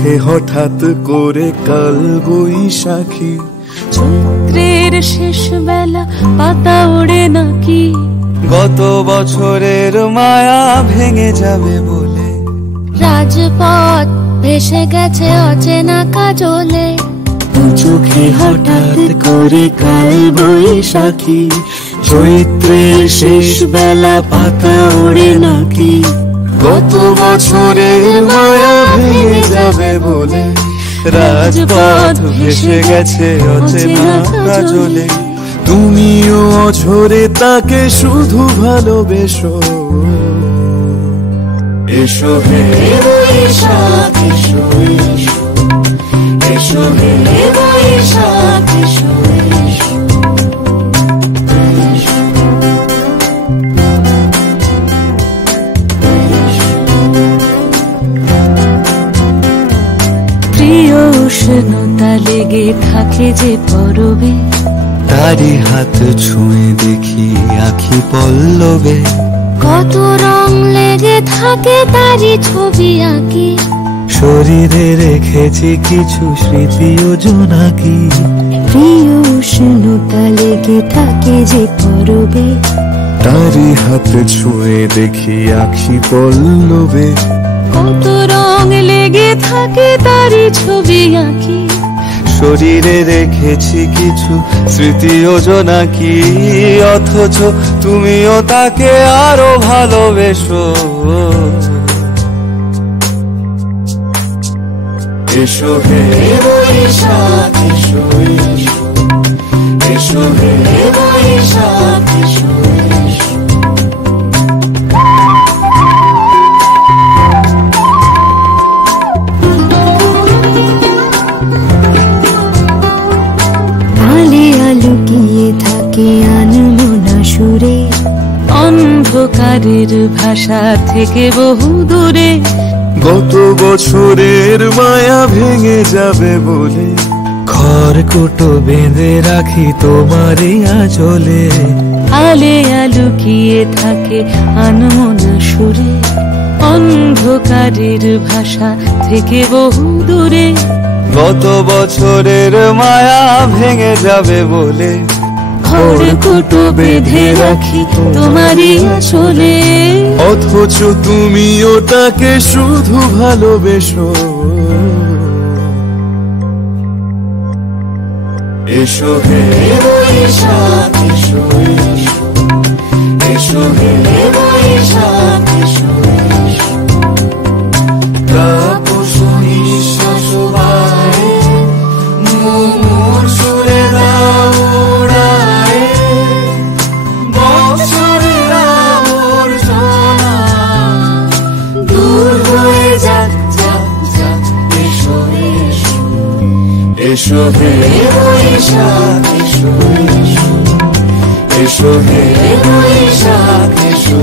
চোখে হঠাৎ করে কাল বৈশাখী, চৈত্রের শেষ বেলা পাতা ওড়ে নাকি, গত বছরের মায়া ভেঙে যাবে বলে, রাজপথ ভেসে গেছে অচেনা কাজলে, দু চোখে হঠাৎ করে কাল বৈশাখী, চৈত্রের শেষ বেলা পাতা ওড়ে নাকি, গত বছরের মায়া ভেঙে যাবে বলে, রাজপথ ভেসে গেছে অচেনা কাজলে। তুমিও অঝরে তাকে শুধু ভালোবেসো, এসো হে বৈশাখ এসো, এসো হে বৈশাখ এসো। প্রিয় উষ্ণতা লেগে থাকে যে পরবে, তারি হাত ছুঁয়ে দেখি আখি পল্লবে, কত রং লেগে থাকে তারি ছবি আঁকি, শরীরে রেখেছি কিছু স্মৃতি ও জোনাকি। প্রিয় উষ্ণতা লেগে থাকে যে পরবে, তারি হাত ছুঁয়ে দেখি আখি পল্লবে, কত রং লেগে থাকে তারি ছবি আঁকি, শরীরে রেখেছি কিছু স্মৃতি ও জোনাকি। অথচ তুমিও তাকে আরো ভালোবেসো, এসো হে বৈশাখ এসো, এসো হে বৈশাখ এসো। লুকিয়ে থাকে আনমনা সুরে, অন্ধকারের ভাষা থেকে বহু দূরে, গত বছরের মায়া ভেঙে যাবে বলে, খড়কুটো বেঁধে রাখি তোমারই আঁচলে। আলে লুকিয়ে থাকে আনমনা সুরে, অন্ধকারের ভাষা থেকে বহু দূরে, গত বছরের মায়া ভেঙে যাবে বলে, খড়কুটো বেঁধে রাখি তোমারই আঁচলে। অথচ তুমিও তাকে শুধু ভালোবেসো, এসো হে বৈশাখ এসো, এসো হে বৈশাখ এসো। এসো হে বৈশাখ এসো, এসো হে বৈশাখ এসো।